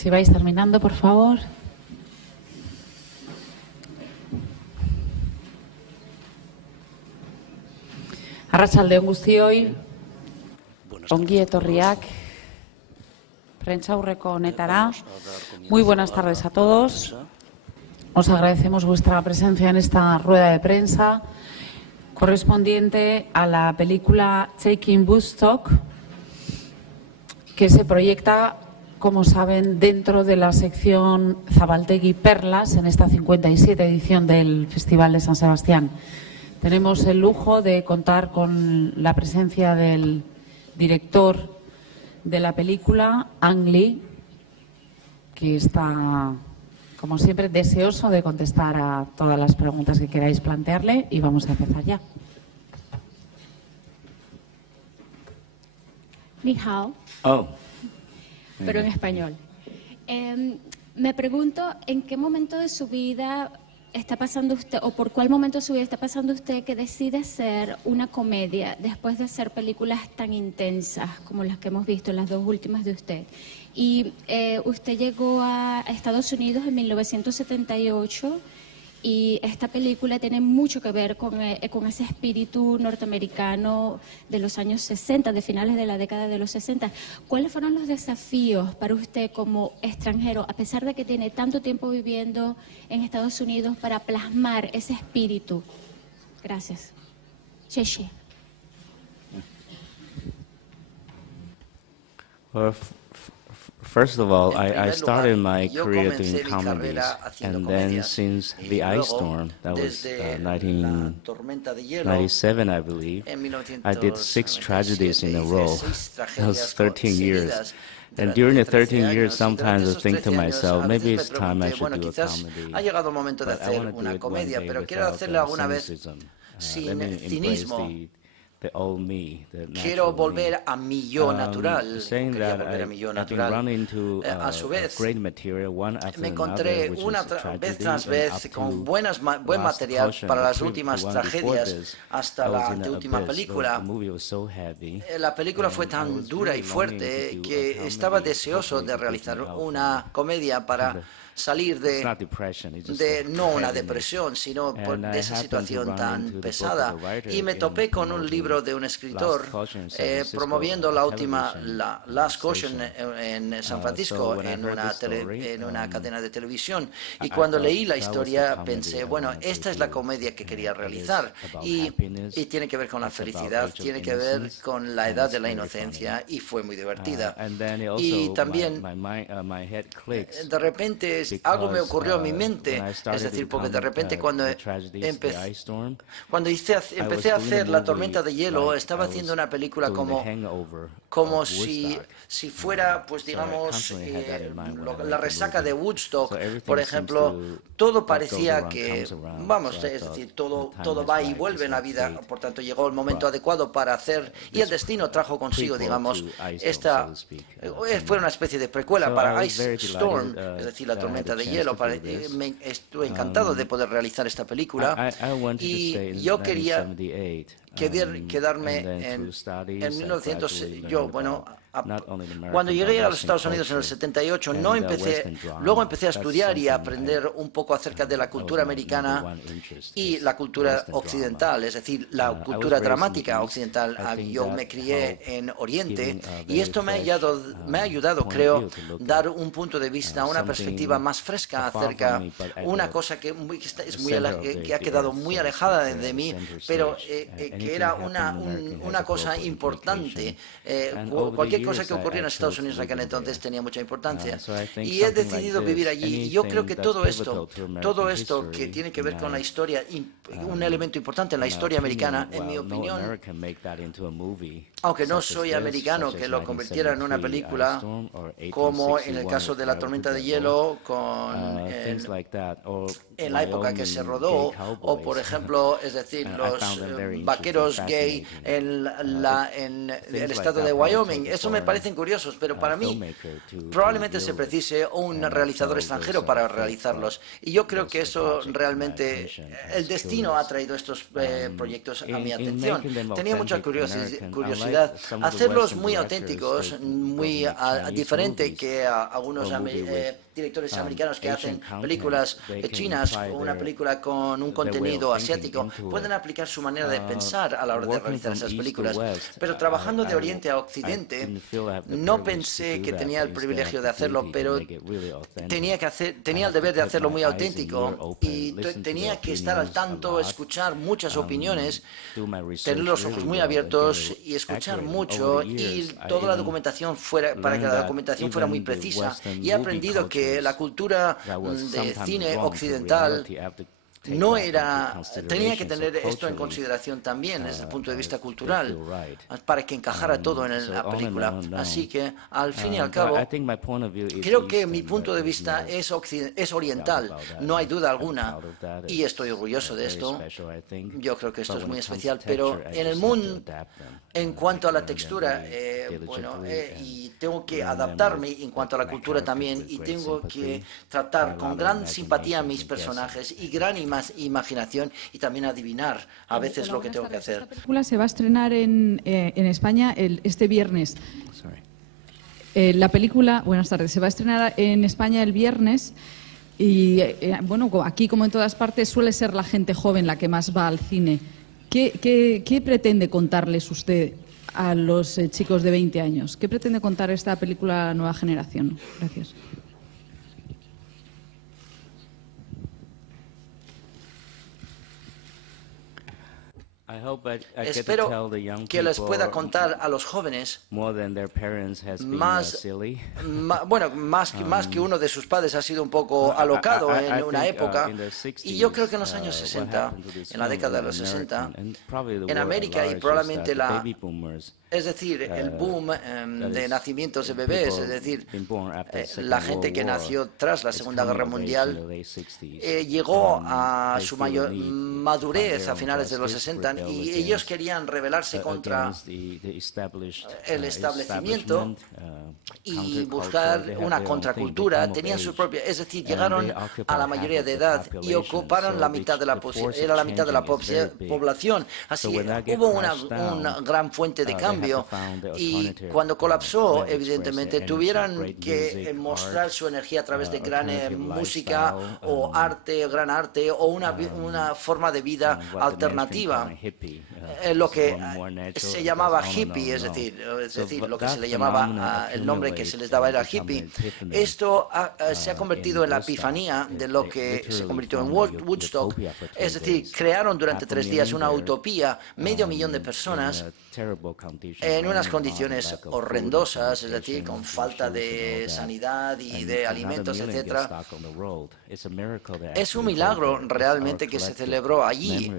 Si vais terminando, por favor. Arratsaldeon guztioi, ongi etorriak prentsaurreko honetara. Muy buenas tardes a todos. Os agradecemos vuestra presencia en esta rueda de prensa correspondiente a la película Taking Woodstock, que se proyecta, como saben, dentro de la sección Zabaltegui Perlas en esta 57 edición del Festival de San Sebastián. Tenemos el lujo de contar con la presencia del director de la película, Ang Lee, que está, como siempre, deseoso de contestar a todas las preguntas que queráis plantearle, y vamos a empezar ya. Ni hao. Oh. Pero en español. Me pregunto en qué momento de su vida está pasando usted, o por cuál momento de su vida está pasando usted que decide hacer una comedia después de hacer películas tan intensas como las que hemos visto, las dos últimas de usted. Y usted llegó a Estados Unidos en 1978 y esta película tiene mucho que ver con ese espíritu norteamericano de los años 60, de finales de la década de los 60. ¿Cuáles fueron los desafíos para usted como extranjero, a pesar de que tiene tanto tiempo viviendo en Estados Unidos, para plasmar ese espíritu? Gracias. Xie. Well, first of all, I started my career doing comedies, and then since The Ice Storm, that was 1997, I believe, I did 6 tragedies in a row. That was 13 years. And during the 13 years, sometimes I think to myself, maybe it's time I should do a comedy. Ha llegado el momento de hacer una comedia, pero quiero hacerla alguna vez sin cinismo. Quiero volver a mi yo natural. Quería volver a mi yo natural. A su vez, me encontré vez tras vez con buen material para las últimas tragedias hasta la última película. La película fue tan dura y fuerte que estaba deseoso de realizar una comedia para salir de no una depresión, sino de esa situación tan pesada. Y me topé con un libro de un escritor promoviendo la última Last Caution en San Francisco, en una cadena de televisión. Y cuando leí la historia pensé, bueno, esta es la comedia que quería realizar. Y tiene que ver con la felicidad, tiene que ver con la edad de la inocencia, y fue muy divertida. Y también, de repente, algo me ocurrió en mi mente, es decir, porque de repente cuando empecé a hacer La tormenta de hielo, estaba haciendo una película como si fuera, pues digamos, la resaca de Woodstock, por ejemplo. Todo parecía que, vamos, es decir, todo va y vuelve en la vida. Por tanto, llegó el momento adecuado para hacer, y el destino trajo consigo, digamos, fue una especie de precuela para Ice Storm, es decir, La tormenta de hielo. Estuve encantado de poder realizar esta película, y yo quería quedarme en 1900. Cuando llegué a los Estados Unidos en el 78, luego empecé a estudiar y a aprender un poco acerca de la cultura americana y la cultura occidental, es decir, la cultura dramática occidental. Yo me crié en Oriente, y esto me ha ayudado, creo, dar un punto de vista, una perspectiva más fresca acerca una cosa que ha quedado muy alejada de mí, pero que era una cosa importante. Cualquier cosa que ocurría en Estados Unidos en aquel entonces tenía mucha importancia, y he decidido vivir allí. Y yo creo que todo esto que tiene que ver con la historia, un elemento importante en la historia americana, en mi opinión, aunque no soy americano, que lo convirtiera en una película, como en el caso de La tormenta de hielo, en la época que se rodó, o por ejemplo, es decir, los vaqueros vaqueros gay en el estado de Wyoming. Eso me parecen curiosos, pero para mí probablemente se precise un realizador extranjero para realizarlos. Y yo creo que eso realmente, el destino ha traído estos proyectos a mi atención. Tenía mucha curiosidad. Hacerlos muy auténticos, muy diferente que algunos directores americanos que hacen películas chinas o una película con un contenido asiático, pueden aplicar su manera de pensar a la hora de realizar esas películas. Pero trabajando de Oriente a Occidente, no pensé que tenía el privilegio de hacerlo, pero tenía el deber de hacerlo muy auténtico y tenía que estar al tanto, escuchar muchas opiniones, tener los ojos muy abiertos y escuchar mucho, y toda la documentación para que la documentación fuera muy precisa. Y he aprendido que la cultura de cine occidental tenía que tener esto en consideración también desde el punto de vista cultural, para que encajara todo en la película. Así que, al fin y al cabo, creo que mi punto de vista es oriental, no hay duda alguna, y estoy orgulloso de esto. Yo creo que esto es muy especial, pero en el mundo, en cuanto a la textura, y tengo que adaptarme en cuanto a la cultura también, y tengo que tratar con gran simpatía a mis personajes y gran imaginación, y también adivinar a veces lo que tengo que hacer. La película se va a estrenar en España este viernes. La película, buenas tardes, se va a estrenar en España el viernes y, bueno, aquí como en todas partes suele ser la gente joven la que más va al cine. ¿Qué pretende contarles usted a los chicos de 20 años? ¿Qué pretende contar esta película a la nueva generación? Gracias. Espero que les pueda contar a los jóvenes más que uno de sus padres ha sido un poco alocado en una época, y yo creo que en los años 60, en la década de los 60, en América, y probablemente es decir, el boom de nacimientos de bebés, es decir, la gente que nació tras la Segunda Guerra Mundial, llegó a su mayor madurez a finales de los 60, y ellos querían rebelarse contra el establecimiento y buscar una contracultura. Tenían su propia, es decir, llegaron a la mayoría de edad y ocuparon la mitad de la población. Así hubo una gran fuente de cambio, y cuando colapsó, evidentemente, tuvieron que mostrar su energía a través de gran música o arte, gran arte, o una forma de vida alternativa, lo que se llamaba hippie, es decir, lo que se le llamaba, el nombre que se les daba era hippie. Esto se ha convertido en la epifanía de lo que se convirtió en Woodstock, es decir, crearon durante 3 días una utopía, 500.000 de personas, en unas condiciones horrendosas, es decir, con falta de sanidad y de alimentos, etcétera. Es un milagro realmente que se celebró allí.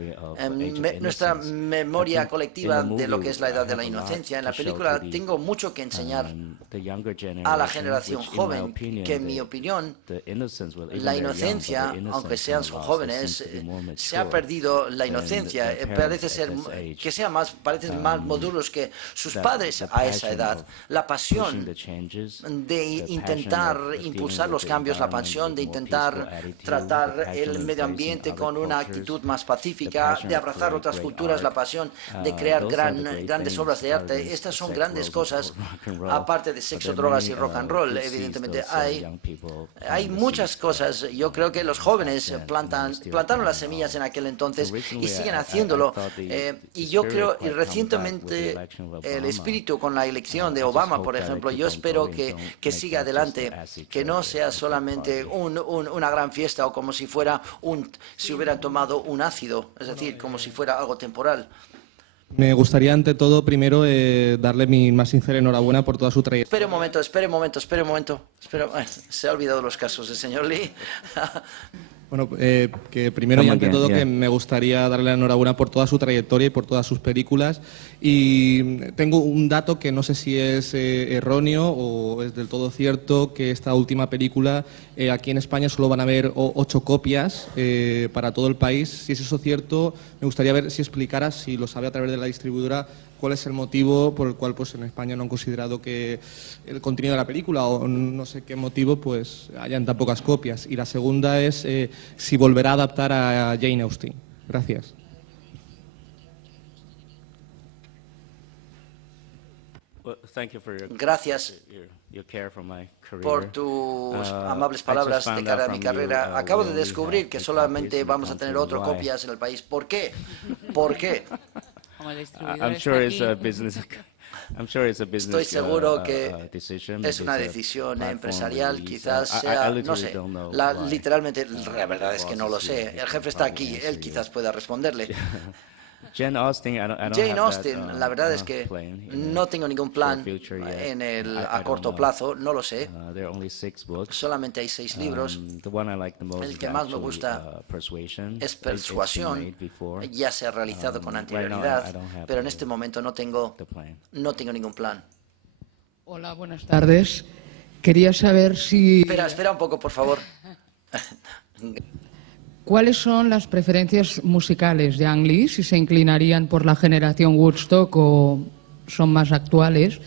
Nuestra memoria colectiva de lo que es la edad de la inocencia. En la película tengo mucho que enseñar a la generación joven, que en mi opinión, la inocencia, aunque sean jóvenes, se ha perdido la inocencia. Parecen más maduros que sus padres a esa edad. La pasión de intentar impulsar los cambios, la pasión de intentar tratar el medio ambiente con una actitud más pacífica, de abrazar otras culturas, la pasión de crear grandes obras de arte. Estas son grandes cosas, aparte de sexo, drogas y rock and roll. Evidentemente hay muchas cosas. Yo creo que los jóvenes plantaron las semillas en aquel entonces y siguen haciéndolo. Y yo creo, y recientemente, el espíritu con la elección de Obama, por ejemplo, yo espero que siga adelante, que no sea solamente una gran fiesta, o como si hubieran tomado un ácido, es decir, como si fuera algo temporal. Me gustaría, ante todo, primero darle mi más sincera enhorabuena por toda su trayectoria. Espere un momento. Se ha olvidado los casos del señor Lee. Bueno, que primero y ante todo que me gustaría darle la enhorabuena por toda su trayectoria y por todas sus películas. Y tengo un dato que no sé si es erróneo o es del todo cierto, que esta última película aquí en España solo van a haber 8 copias para todo el país. Si es eso cierto, me gustaría ver si explicara, si lo sabe a través de la distribuidora, cuál es el motivo por el cual pues en España no han considerado que el contenido de la película o no sé qué motivo pues hayan tan pocas copias. Y la segunda es si volverá a adaptar a Jane Austen. Gracias. Gracias por tus amables palabras de cara a mi carrera. Acabo de descubrir que solamente vamos a tener 8 copias en el país. ¿Por qué? ¿Por qué? Estoy seguro que es una decisión empresarial, quizás sea, no sé, literalmente, la verdad es que no lo sé. El jefe está aquí, él quizás pueda responderle. Jane Austen, la verdad es que no tengo ningún plan a corto plazo, no lo sé. Solamente hay 6 libros. El que más me gusta es Persuasión. Ya se ha realizado con anterioridad, pero en este momento no tengo ningún plan. Hola, buenas tardes. Quería saber si... Espera un poco, por favor. ¿Cuáles son las preferencias musicales de Ang Lee? Si se inclinarían por la generación Woodstock o son más actuales.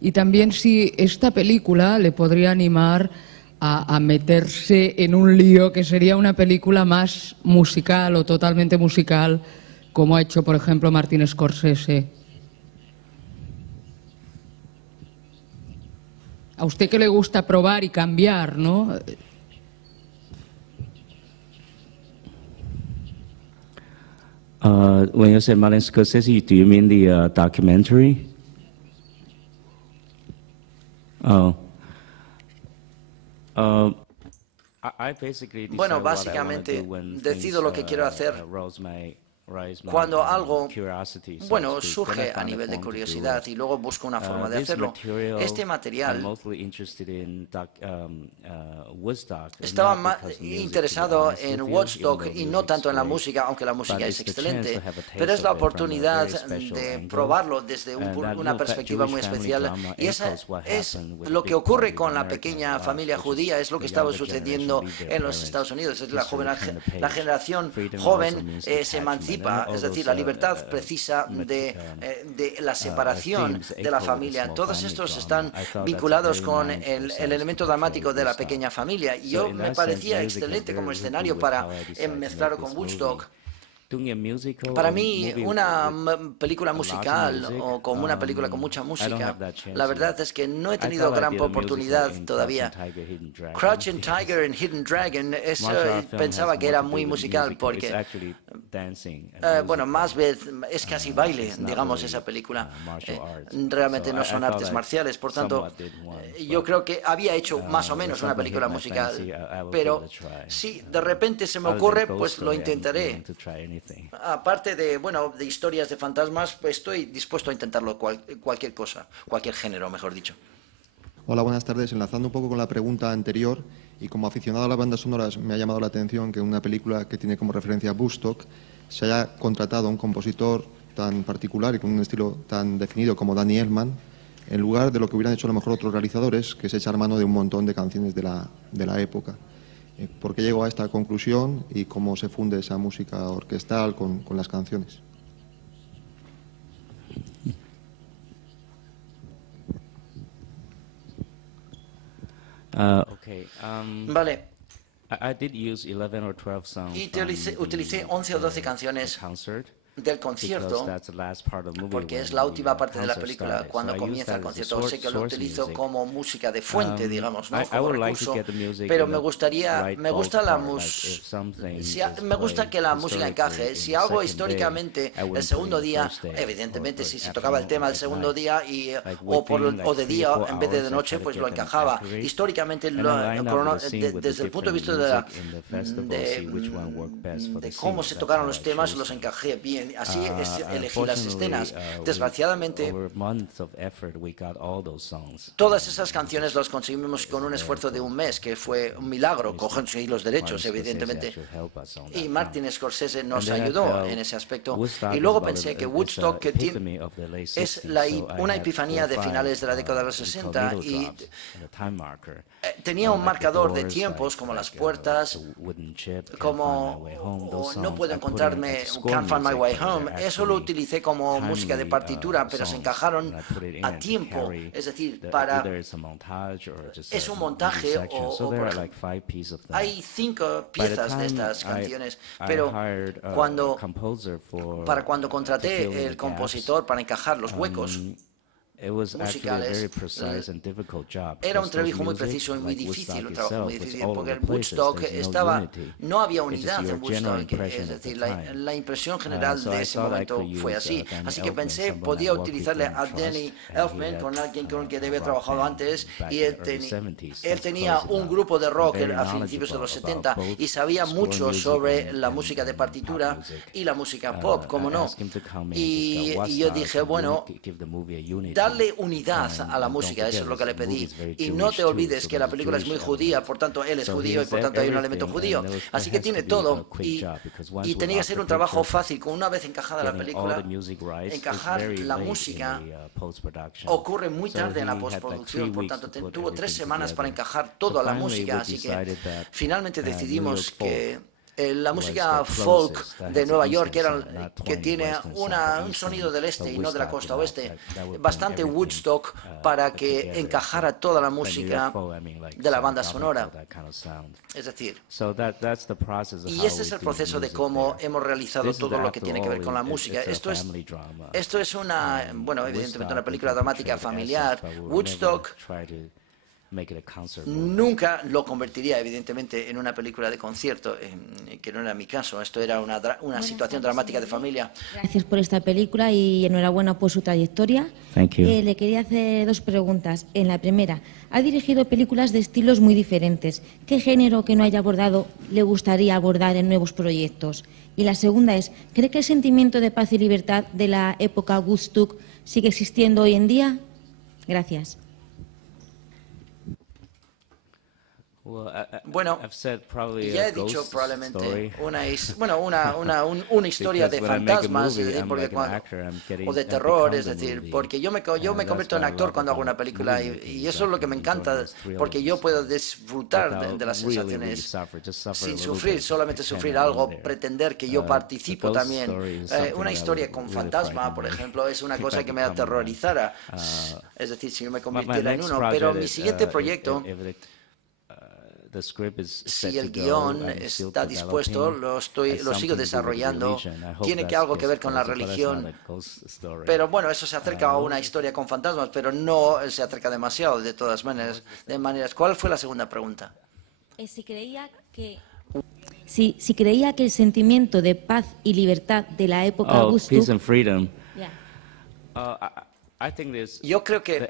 Y también si esta película le podría animar a meterse en un lío que sería una película más musical o totalmente musical, como ha hecho, por ejemplo, Martin Scorsese. A usted que le gusta probar y cambiar, ¿no? When you say Martin Scorsese, do you mean the documentary? Bueno, básicamente decido lo que quiero hacer cuando algo, bueno, surge a nivel de curiosidad y luego busco una forma de hacerlo. Este material estaba más interesado en Woodstock y no tanto en la música, aunque la música es excelente, pero es la oportunidad de probarlo desde una perspectiva muy especial. Y esa es lo que ocurre con la pequeña familia judía, es lo que estaba sucediendo en los Estados Unidos. Es la generación joven se emancipa. Es decir, la libertad precisa de la separación de la familia. Todos estos están vinculados con el elemento dramático de la pequeña familia. Y yo me parecía excelente como escenario para mezclarlo con Woodstock. Para mí, una película musical o como una película con mucha música, la verdad es que no he tenido gran oportunidad todavía. Crouching Tiger and Hidden Dragon, eso pensaba que era muy musical porque, bueno, más vez es casi baile, digamos, esa película. Realmente no son artes marciales, por tanto, yo creo que había hecho más o menos una película musical, pero si de repente se me ocurre, pues lo intentaré. Aparte de, bueno, de historias de fantasmas, pues estoy dispuesto a intentarlo cualquier cosa, cualquier género, mejor dicho. Hola, buenas tardes. Enlazando un poco con la pregunta anterior y como aficionado a las bandas sonoras me ha llamado la atención que en una película que tiene como referencia Woodstock se haya contratado a un compositor tan particular y con un estilo tan definido como Danny Elfman en lugar de lo que hubieran hecho a lo mejor otros realizadores, que es echar mano de un montón de canciones de la época. ¿Por qué llegó a esta conclusión y cómo se funde esa música orquestal con las canciones? Vale. Y utilicé 11 o 12 canciones del concierto, porque es la última parte de la película cuando comienza el concierto. Sé que lo utilizo como música de fuente, digamos, ¿no? Como recurso, pero me gusta que la música encaje. Si algo históricamente el segundo día, evidentemente si se tocaba el tema el segundo día o de día en vez de noche, pues lo encajaba. Históricamente, desde el punto de vista de cómo se tocaron los temas, los encajé bien. así elegí las escenas. Desgraciadamente, todas esas canciones las conseguimos con un esfuerzo de un mes, que fue un milagro, conseguir los derechos, evidentemente. Y Martin Scorsese nos ayudó en ese aspecto. Y luego pensé que Woodstock es una epifanía de finales de la década de los 60 y tenía un marcador de tiempos como las puertas, como No puedo encontrarme, Can't Find My Way Home. Eso lo utilicé como música de partitura, pero se encajaron a tiempo, es decir, es un montaje o hay 5 piezas de estas canciones, pero cuando contraté el compositor para encajar los huecos musicales, era un trabajo muy preciso y muy difícil, porque el Woodstock no había unidad en Woodstock, es decir, la impresión general de ese momento fue así. Así que pensé, podía utilizarle a Danny Elfman, con alguien con el que había trabajado antes, y él tenía un grupo de rock a principios de los 70 y sabía mucho sobre la música de partitura y la música pop, como no. Y yo dije, bueno, darle unidad a la música, eso es lo que le pedí. Y no te olvides que la película es muy judía, por tanto él es judío y por tanto hay un elemento judío. Así que tiene todo y tenía que ser un trabajo fácil. Con una vez encajada la película, encajar la música ocurre muy tarde en la postproducción, por tanto tuvo 3 semanas para encajar toda la música. Así que finalmente decidimos que la música folk de Nueva York, que tiene un sonido del este y no de la costa oeste, bastante Woodstock para que encajara toda la música de la banda sonora. Es decir, y ese es el proceso de cómo hemos realizado todo lo que tiene que ver con la música. Esto es evidentemente una película dramática familiar. Woodstock nunca lo convertiría, evidentemente, en una película de concierto, que no era mi caso. Esto era una situación dramática de familia. Gracias por esta película y enhorabuena por su trayectoria. Le quería hacer 2 preguntas. En la primera, ha dirigido películas de estilos muy diferentes. ¿Qué género que no haya abordado le gustaría abordar en nuevos proyectos? Y la segunda es, ¿cree que el sentimiento de paz y libertad de la época Woodstock sigue existiendo hoy en día? Gracias. Bueno, ya he dicho probablemente una historia de fantasmas o de terror, es decir, porque yo me convierto en actor cuando hago una película y eso es lo que me encanta, porque yo puedo disfrutar de las sensaciones sin sufrir, solamente sufrir algo, pretender que yo participo también. Una historia con fantasma, por ejemplo, es una cosa que me aterrorizara, es decir, si yo me convirtiera en uno, pero mi siguiente proyecto, si el guión está dispuesto, lo sigo desarrollando. Tiene algo que ver con la religión, pero bueno, eso se acerca a una historia con fantasmas, pero no se acerca demasiado de todas maneras. ¿Cuál fue la segunda pregunta? Si creía que el sentimiento de paz y libertad de la época Woodstock... Peace and freedom. Yo creo que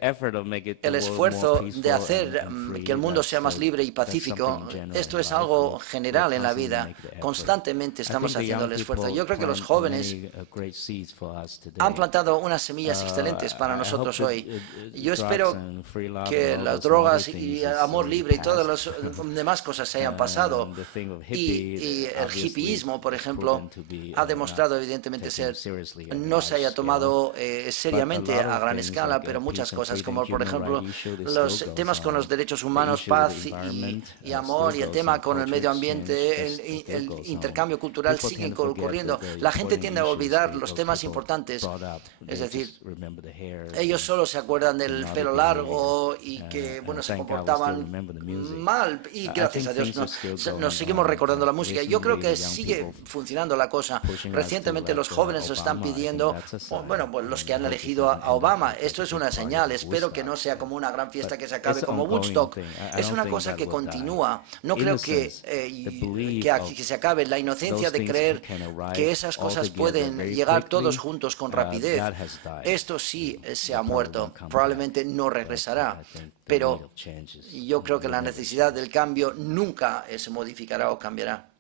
el esfuerzo de hacer que el mundo sea más libre y pacífico, esto es algo general en la vida. Constantemente estamos haciendo el esfuerzo. Yo creo que los jóvenes han plantado unas semillas excelentes para nosotros hoy. Yo espero que las drogas y amor libre y todas las demás cosas se hayan pasado. Y el hippieismo, por ejemplo, ha demostrado evidentemente no se haya tomado seriamente a gran escala, pero muchas cosas, como por ejemplo los temas con los derechos humanos, paz y amor, y el tema con el medio ambiente, el intercambio cultural siguen ocurriendo. La gente tiende a olvidar los temas importantes, es decir, ellos solo se acuerdan del pelo largo y que, bueno, se comportaban mal, y gracias a Dios nos seguimos recordando la música. Yo creo que sigue funcionando la cosa. Recientemente los jóvenes lo están pidiendo, bueno, pues los que han elegido a Obama. Esto es una señal. Espero que no sea como una gran fiesta que se acabe como Woodstock. Es una cosa que continúa. No creo que se acabe. La inocencia de creer que esas cosas pueden llegar todos juntos con rapidez. Esto sí se ha muerto. Probablemente no regresará. Pero yo creo que la necesidad del cambio nunca se modificará o cambiará.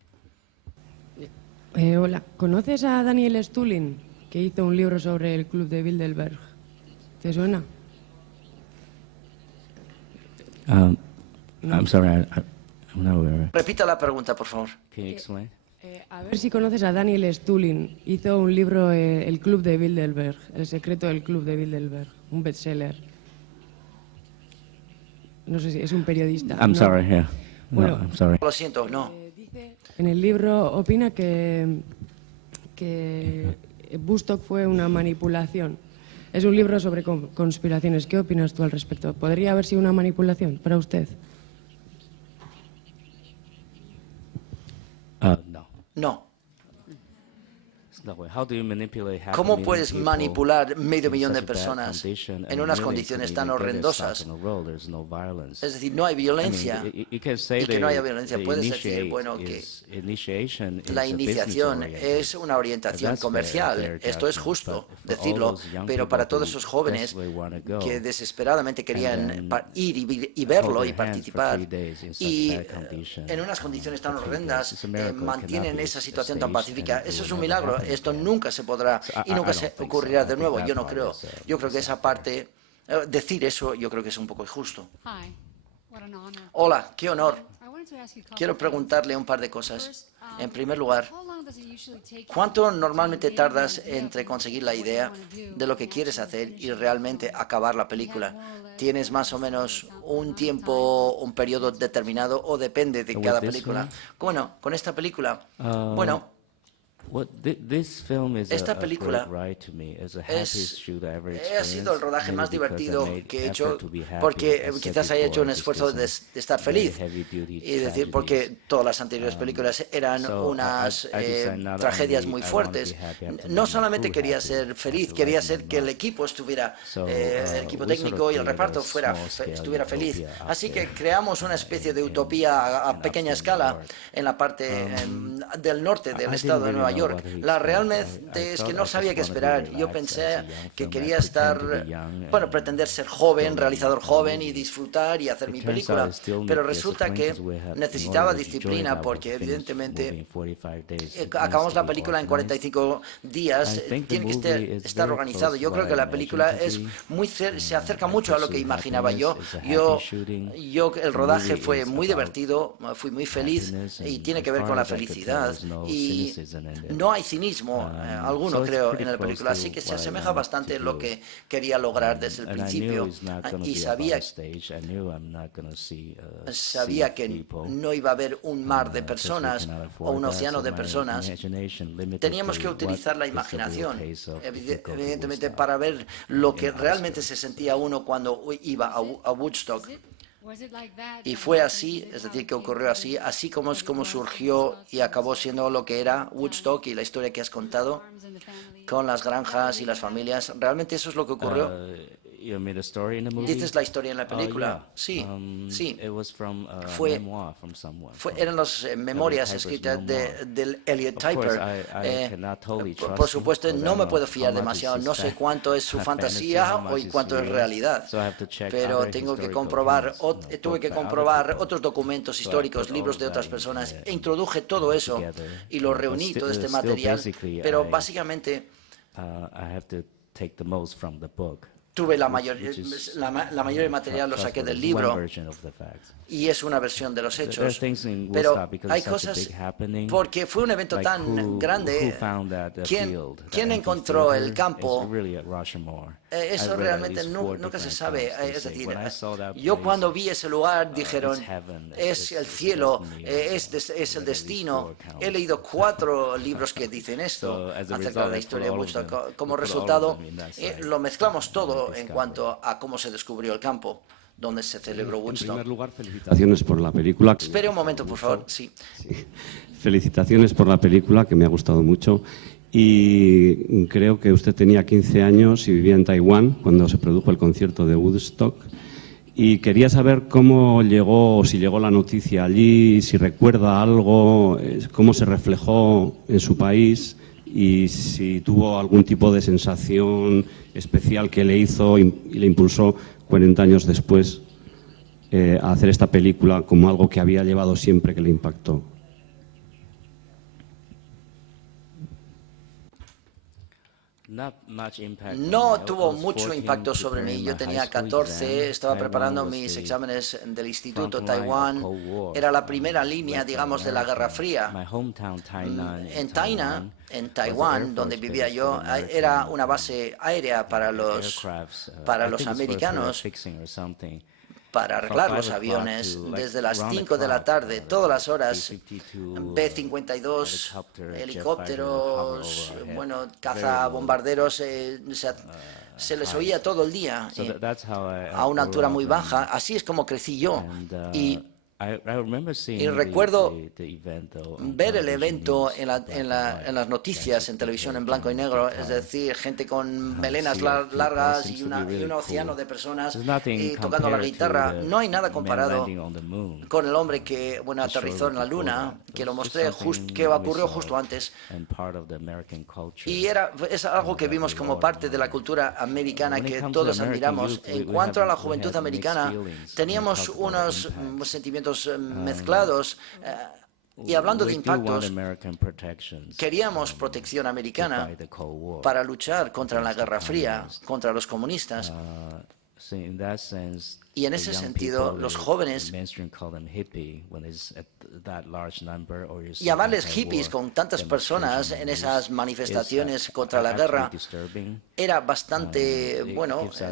Hola, ¿conoces a Daniel Stulin, que hizo un libro sobre el Club de Bilderberg? ¿Te suena? I'm sorry, I'm not aware. Repita la pregunta, por favor. Can you explain? A ver si conoces a Daniel Stulin. Hizo un libro, El Club de Bilderberg, El secreto del Club de Bilderberg, un bestseller. No sé si es un periodista. I'm sorry, yeah. Bueno, I'm sorry. Lo siento, no. En el libro opina que Woodstock fue una manipulación. Es un libro sobre conspiraciones. ¿Qué opinas tú al respecto? ¿Podría haber sido una manipulación para usted? No. No. ¿Cómo puedes manipular medio millón de personas en unas condiciones tan horrendosas? Es decir, no hay violencia. Y que no haya violencia, puedes decir, bueno, que la iniciación es una orientación comercial. Esto es justo decirlo, pero para todos esos jóvenes que desesperadamente querían ir y verlo y participar, y en unas condiciones tan horrendas mantienen esa situación tan pacífica, eso es un milagro. Esto nunca se podrá y nunca se ocurrirá de nuevo. Yo no creo. Yo creo que esa parte, decir eso, yo creo que es un poco injusto. Hola, qué honor. Quiero preguntarle un par de cosas. En primer lugar, ¿cuánto normalmente tardas entre conseguir la idea de lo que quieres hacer y realmente acabar la película? ¿Tienes más o menos un tiempo, un periodo determinado o depende de cada película? Bueno, con esta película, bueno, esta película ha sido el rodaje más divertido que he hecho, porque quizás haya hecho un esfuerzo de estar feliz, y decir, porque todas las anteriores películas eran unas tragedias muy fuertes. No solamente quería ser feliz, quería ser que el equipo estuviera, el equipo técnico y el reparto estuviera feliz. Así que creamos una especie de utopía a pequeña escala en la parte del norte del estado de Nueva York. La realmente es que no sabía qué esperar. Yo pensé que quería estar, bueno, pretender ser joven, realizador joven y disfrutar y hacer mi película. Pero resulta que necesitaba disciplina porque evidentemente acabamos la película en 45 días. Tiene que estar organizado. Yo creo que la película es se acerca mucho a lo que imaginaba yo. El rodaje fue muy divertido, fui muy feliz y tiene que ver con la felicidad. Y no hay cinismo alguno, creo, en la película, así que se asemeja bastante a lo que quería lograr desde el principio. Y sabía que no iba a haber un mar de personas o un océano de personas. Teníamos que utilizar la imaginación, evidentemente, para ver lo que realmente se sentía uno cuando iba a Woodstock. Y fue así, es decir, que ocurrió así como es como surgió y acabó siendo lo que era Woodstock y la historia que has contado con las granjas y las familias. Realmente eso es lo que ocurrió. ¿Dices la historia en la película? Sí, sí. Eran las memorias escritas del Elliot Typer. Por supuesto, no me puedo fiar demasiado. No sé cuánto es su fantasía y cuánto es realidad. Pero tuve que comprobar otros documentos históricos, libros de otras personas, e introduje todo eso y lo reuní, todo este material. Pero básicamente tuve la mayoría material lo saqué del libro y es una versión de los hechos, pero hay cosas porque fue un evento tan grande. ¿Quién encontró el campo? Eso realmente nunca se sabe. Es decir, yo cuando vi ese lugar dijeron, es el cielo, es el destino. He leído 4 libros que dicen esto acerca de la historia de Woodstock. Como resultado, lo mezclamos todo en cuanto a cómo se descubrió el campo donde se celebró Woodstock. En primer lugar, felicitaciones por la película. Espere un momento, por favor. Sí. Felicitaciones por la película, que me ha gustado mucho. Y creo que usted tenía 15 años y vivía en Taiwán cuando se produjo el concierto de Woodstock. Y quería saber cómo llegó, si llegó la noticia allí, si recuerda algo, cómo se reflejó en su país y si tuvo algún tipo de sensación especial que le hizo y le impulsó 40 años después a hacer esta película como algo que había llevado siempre, que le impactó. no tuvo mucho impacto sobre mí. Yo tenía 14, estaba preparando mis exámenes del instituto. Taiwán era la primera línea, digamos, de la Guerra Fría. En Taiwán, donde vivía yo, era una base aérea para los americanos, para arreglar los aviones desde las 5 de la tarde, todas las horas, B-52, helicópteros, bueno, cazabombarderos, se les oía todo el día a una altura muy baja. Así es como crecí yo. Y recuerdo ver el evento en las noticias, en televisión en blanco y negro, es decir, gente con melenas largas y un océano de personas y tocando la guitarra. No hay nada comparado con el hombre que aterrizó en la luna, que lo mostré, que ocurrió justo antes. Y es algo que vimos como parte de la cultura americana que todos admiramos. En cuanto a la juventud americana, teníamos unos sentimientos mezclados. Y hablando de impactos, queríamos protección americana para luchar contra la Guerra Fría, contra los comunistas. Y en ese sentido, los jóvenes, llamarles hippies con tantas personas en esas manifestaciones contra la guerra, era bastante,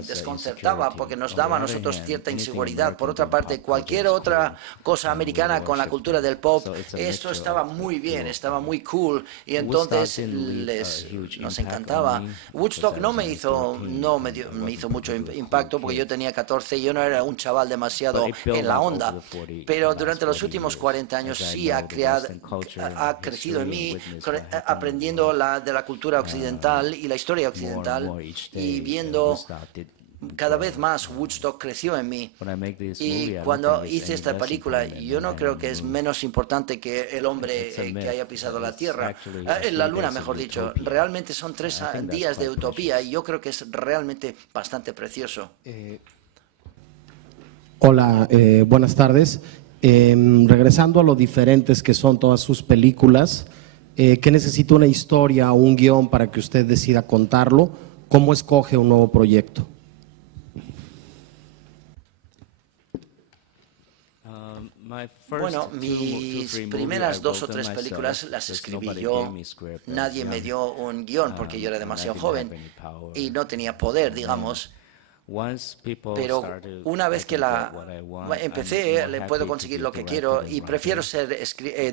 desconcertaba porque nos daba a nosotros cierta inseguridad. Por otra parte, cualquier otra cosa americana con la cultura del pop, esto estaba muy bien, estaba muy cool, y entonces nos encantaba. Woodstock no me hizo mucho impacto porque yo tenía 14 y yo no era un chaval demasiado en la onda, pero durante los últimos 40 años sí ha crecido en mí, aprendiendo de la cultura occidental y la historia occidental, y viendo cada vez más Woodstock creció en mí. Y cuando hice esta película, yo no creo que es menos importante que el hombre que haya pisado la Tierra, la Luna, mejor dicho. Realmente son 3 días de utopía y yo creo que es realmente bastante precioso. Hola, buenas tardes. Regresando a lo diferentes que son todas sus películas, ¿qué necesita una historia o un guión para que usted decida contarlo? ¿Cómo escoge un nuevo proyecto? Bueno, mis primeras 2 o 3 películas las escribí yo. Nadie me dio un guión porque yo era demasiado joven y no tenía poder, digamos. Pero una vez que la empecé, le puedo conseguir lo que quiero, y prefiero ser,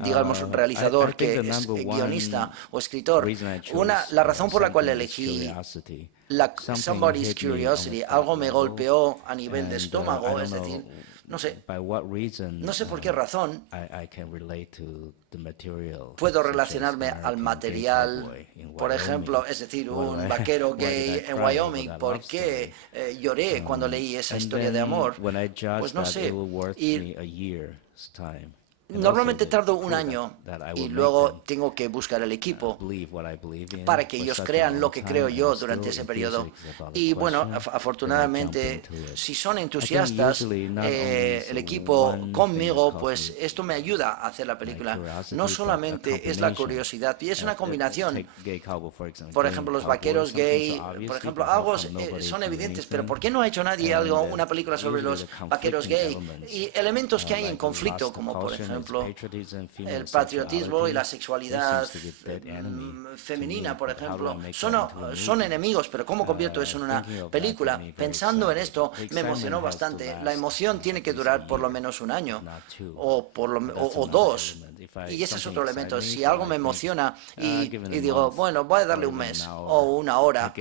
digamos, un realizador que es guionista o escritor. La razón por la cual elegí Somebody's Curiosity, algo me golpeó a nivel de estómago, es decir, no sé por qué razón puedo relacionarme al material, por ejemplo, es decir, un vaquero gay en Wyoming. ¿Por qué lloré cuando leí esa historia de amor? Pues no sé. Normalmente tardo un año y luego tengo que buscar el equipo para que ellos crean lo que creo yo durante ese periodo. Y bueno, afortunadamente, si son entusiastas, el equipo conmigo, pues esto me ayuda a hacer la película. No solamente es la curiosidad, y es una combinación. Por ejemplo, los vaqueros gay, por ejemplo, algo son evidentes, pero ¿por qué no ha hecho nadie una película sobre los vaqueros gay? Y elementos que hay en conflicto, como por ejemplo el patriotismo y la sexualidad femenina, por ejemplo, son enemigos, pero ¿cómo convierto eso en una película? Pensando en esto, me emocionó bastante. La emoción tiene que durar por lo menos un año o 2. Y ese es otro elemento. Si algo me emociona y digo, bueno, voy a darle un mes o una hora,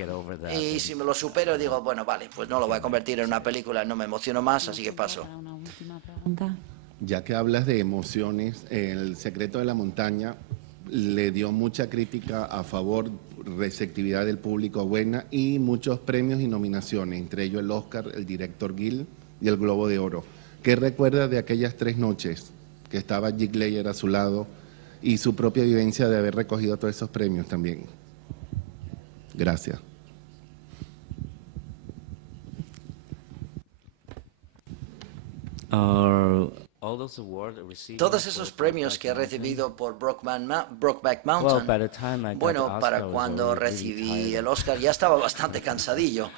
y si me lo supero, digo, bueno, vale, pues no lo voy a convertir en una película, no me emociono más, así que paso. Una última pregunta. Ya que hablas de emociones, El secreto de la montaña le dio mucha crítica a favor, receptividad del público buena y muchos premios y nominaciones, entre ellos el Oscar, el director Gil y el Globo de Oro. ¿Qué recuerda de aquellas 3 noches que estaba Jake Layer a su lado y su propia vivencia de haber recogido todos esos premios también? Gracias. Todos esos premios que he recibido por Brokeback Mountain, bueno, para cuando recibí el Oscar ya estaba bastante cansadillo.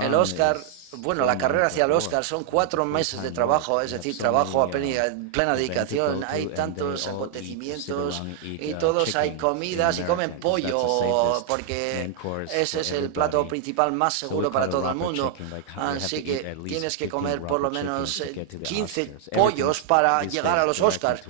El Oscar, bueno, la carrera hacia el Oscar son 4 meses de trabajo, es decir, trabajo a plena dedicación. Hay tantos acontecimientos y todos hay comidas y comen pollo porque ese es el plato principal más seguro para todo el mundo. Así que tienes que comer por lo menos 15 pollos para llegar a los Oscars.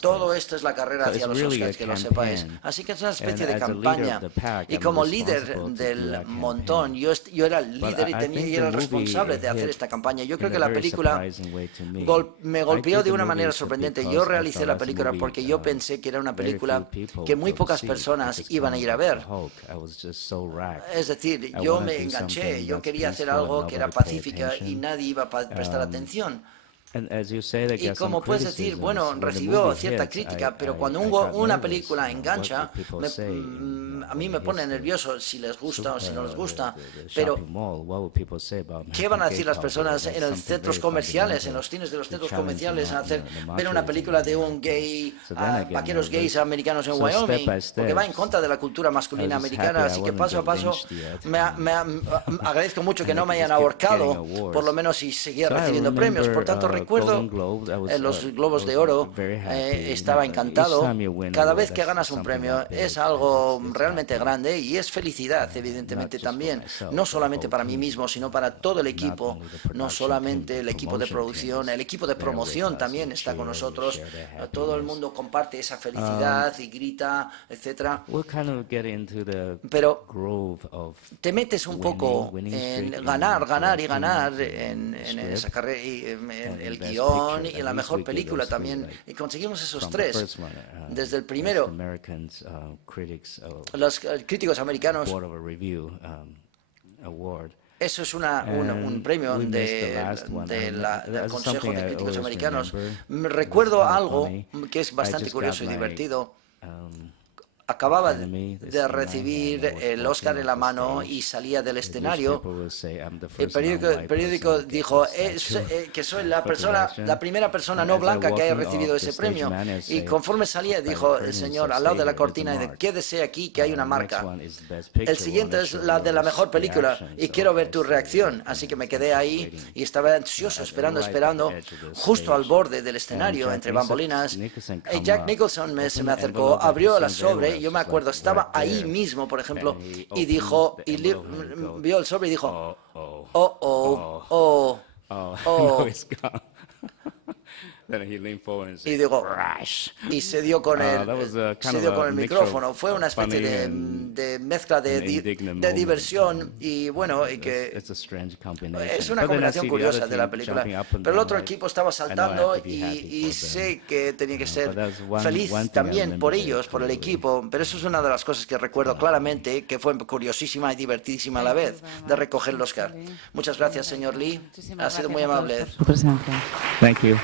Todo esto es la carrera hacia los Oscars, que lo sepáis. Así que es una especie de campaña. Y como líder del montón, yo era el líder y era el responsable de hacer esta campaña. Yo creo que la película me golpeó de una manera sorprendente. Yo realicé la película porque yo pensé que era una película que muy pocas personas iban a ir a ver. Es decir, yo me enganché, yo quería hacer algo que era pacífica y nadie iba a prestar atención. Y como puedes decir, bueno, recibió cierta crítica, pero cuando una película engancha, a mí me pone nervioso si les gusta o si no les gusta. Pero, ¿qué van a decir las personas en los centros comerciales, en los cines de los centros comerciales, a ver una película de un gay, vaqueros gays americanos en Wyoming? Porque va en contra de la cultura masculina americana. Así que paso a paso, agradezco mucho que no me hayan ahorcado, por lo menos si seguía recibiendo premios. Por tanto, recuerdo en los Globos de Oro, estaba encantado. Cada vez que ganas un premio es algo realmente grande y es felicidad, evidentemente también. No solamente para mí mismo, sino para todo el equipo. No solamente el equipo de producción, el equipo de promoción también está con nosotros. Todo el mundo comparte esa felicidad y grita, etcétera. Pero te metes un poco en ganar y ganar en esa carrera, el guión y la mejor película también, y conseguimos esos 3. Desde el primero, los críticos americanos, eso es un premio del Consejo de Críticos Americanos. Recuerdo algo que es bastante curioso y divertido. Acababa de recibir el Oscar en la mano y salía del escenario. El periódico dijo que soy la primera persona no blanca que haya recibido ese premio. Y conforme salía, dijo el señor al lado de la cortina, quédese aquí que hay una marca. El siguiente es la de la mejor película y quiero ver tu reacción. Así que me quedé ahí y estaba ansioso, esperando, justo al borde del escenario, entre bambolinas. Jack Nicholson se me acercó, abrió la sobre. Yo me acuerdo, estaba ahí mismo, por ejemplo, y dijo, vio el sobre y dijo, y digo, y se dio con el micrófono. Fue una especie de mezcla de diversión y bueno, y que es una combinación curiosa de la película. Pero el otro equipo estaba saltando y sé que tenía que ser feliz también por ellos, por el equipo. Pero eso es una de las cosas que recuerdo claramente, que fue curiosísima y divertidísima a la vez, de recoger el Oscar. Muchas gracias, señor Lee. Ha sido muy amable. Su presencia. Thank you.